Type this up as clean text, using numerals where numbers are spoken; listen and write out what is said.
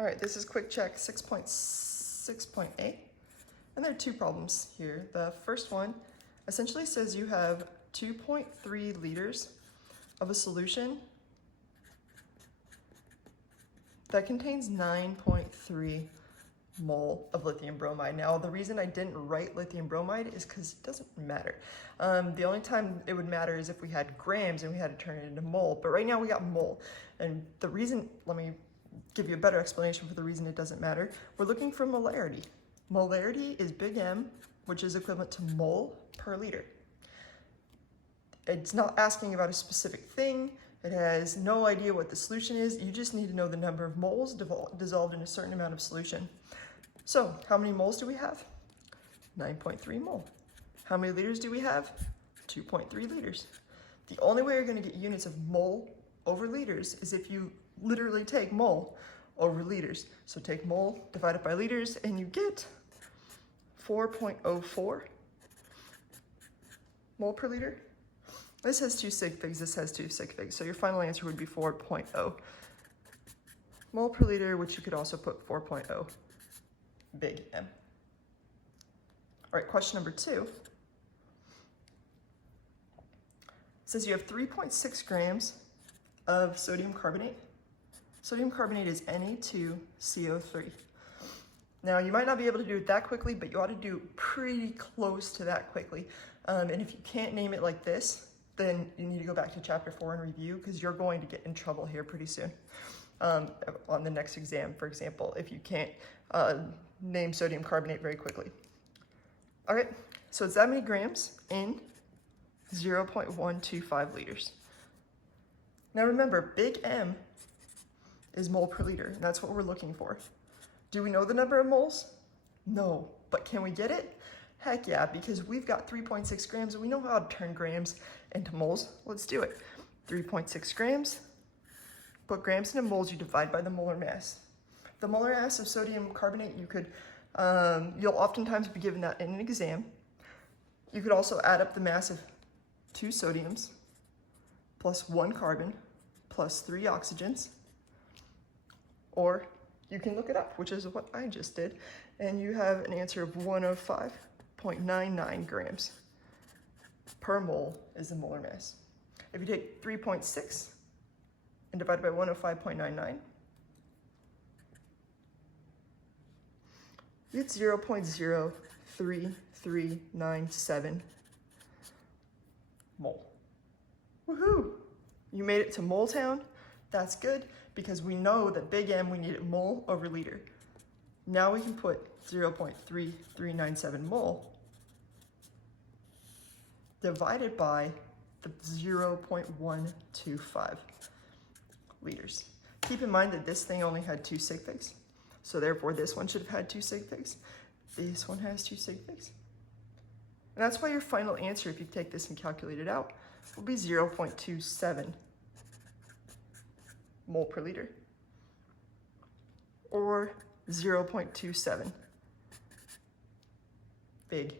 All right, this is quick check 6.6.8. And there are two problems here. The first one essentially says you have 2.3 liters of a solution that contains 9.3 mole of lithium bromide. Now, the reason I didn't write lithium bromide is because it doesn't matter. The only time it would matter is if we had grams and we had to turn it into mole, but right now we got mole. And the reason, let me give you a better explanation for the reason it doesn't matter. We're looking for molarity. Molarity is big M, which is equivalent to mole per liter. It's not asking about a specific thing. It has no idea what the solution is. You just need to know the number of moles dissolved in a certain amount of solution. So how many moles do we have? 9.3 mole. How many liters do we have? 2.3 liters. The only way you're going to get units of mole over liters is if you literally take mole over liters. So take mole, divide it by liters, and you get 4.04 mole per liter. This has two sig figs, this has two sig figs, so your final answer would be 4.0 mole per liter, which you could also put 4.0 big M. All right, question number 2. It says you have 3.6 grams of sodium carbonate. Sodium carbonate is Na2CO3. Now, you might not be able to do it that quickly, but you ought to do pretty close to that quickly. And if you can't name it like this, then you need to go back to chapter 4 and review, because you're going to get in trouble here pretty soon. On the next exam, for example, if you can't name sodium carbonate very quickly. All right, so it's that many grams in 0.125 liters. Now remember, big M is mole per liter, and that's what we're looking for. Do we know the number of moles? No, but can we get it? Heck yeah, because we've got 3.6 grams and we know how to turn grams into moles. Let's do it. 3.6 grams, put grams into moles, you divide by the molar mass. The molar mass of sodium carbonate, you'll oftentimes be given that in an exam. You could also add up the mass of 2 sodiums plus 1 carbon plus 3 oxygens, or you can look it up, which is what I just did, and you have an answer of 105.99 grams per mole is the molar mass. If you take 3.6 and divide by 105.99, you get 0.03397 mole. Woohoo! You made it to Mole Town. That's good, because we know that big M, we need it mole over liter. Now we can put 0.3397 mole divided by the 0.125 liters. Keep in mind that this thing only had 2 sig figs, so therefore this one should have had 2 sig figs. This one has 2 sig figs. And that's why your final answer, if you take this and calculate it out, will be 0.27 mole per liter, or 0.27 big